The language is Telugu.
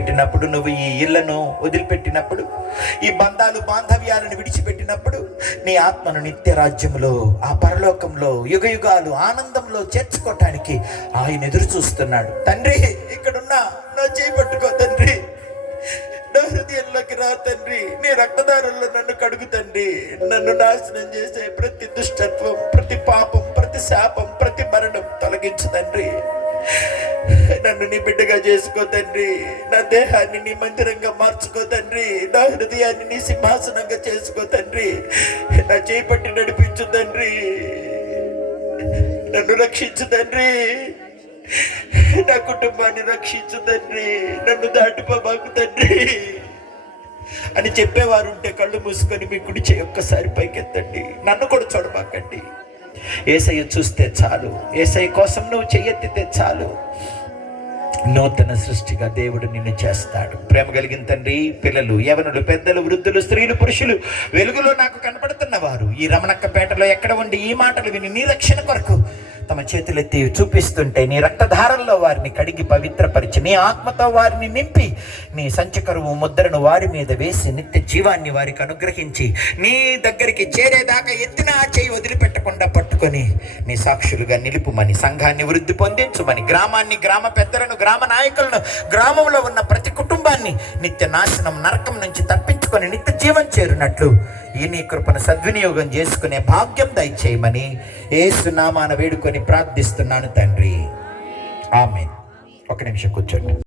పెట్టినప్పుడు, నువ్వు ఈ ఇళ్లను వదిలిపెట్టినప్పుడు, ఈ బంధాలు బాంధవ్యాలను విడిచిపెట్టినప్పుడు, నీ ఆత్మను నిత్య రాజ్యంలో, ఆ పరలోకంలో యుగయుగాలు ఆనందంలో చేర్చుకోవటానికి ఆయన ఎదురు చూస్తున్నాడు. తండ్రి, ఇక్కడున్నా నా చేయి పట్టుకో తండ్రి, నా హృదయంలోకి రా తండ్రి, నీ రక్తదారుల్లో నన్ను కడుగు తండ్రి. నన్ను నాశనం చేసే ప్రతి దుష్టత్వం, ప్రతి పాపం, ప్రతి శాపం, ప్రతి మరణం తొలగించు తండ్రి. నన్ను నీ బిడ్డగా చేసుకో తండ్రి. నా దేహాన్ని నీ మందిరంగా మార్చుకో తండ్రి. నా హృదయాన్ని నీ సింహాసనంగా చేసుకో తండ్రి. నా చేయి పట్టి నడిపించు తండ్రి. నన్ను రక్షించు తండ్రి. నా కుటుంబాన్ని రక్షించు తండ్రి. నన్ను దాటిపోబాకు తండ్రి అని చెప్పేవారు ఉంటే కళ్ళు మూసుకొని మీ కుడి చేయి ఒక్కసారి పైకెత్తండి. నన్ను కూడా చూడబాకండి. యేసయ్య చూస్తే చాలు. యేసయ్య కోసం నువ్వు చెయ్యెత్తితే చాలు. నూతన సృష్టిగా దేవుడు నిన్ను చేస్తాడు. ప్రేమ కలిగిన తండ్రి, పిల్లలు, యవనులు, పెద్దలు, వృద్ధులు, స్త్రీలు, పురుషులు, వెలుగులో నాకు కనపడుతున్న వారు ఈ రమణక్కపేటలో ఎక్కడ ఉండి ఈ మాటలు విని నీ రక్షణ కొరకు తమ చేతులెత్తి చూపిస్తుంటే, నీ రక్తధారంలో వారిని కడిగి పవిత్రపరిచి, నీ ఆత్మతో వారిని నింపి, నీ సంచకరువు ముద్రను వారి మీద వేసి నిత్య జీవాన్ని వారికి అనుగ్రహించి, నీ దగ్గరికి చేరేదాకా ఎత్తిన ఆ చేయి వదిలిపెట్టకుండా పట్టుకొని నీ సాక్షులుగా నిలుపుమని, సంఘాన్ని వృద్ధి పొందించుమని, గ్రామాన్ని, గ్రామ పెద్దలను, గ్రామ నాయకులను, గ్రామంలో ఉన్న ప్రతి కుటుంబాన్ని నిత్య నాశనం, నరకం నుంచి తప్పించుకొని నిత్య జీవం చేరునట్లు ఈ నీ కృపను సద్వినియోగం చేసుకునే భాగ్యం దయచేయమని యేసు నామాన వేడుకొని ప్రార్థిస్తున్నాను తండ్రి. ఆమేన్. ఒక నిమిషం కూర్చోండి.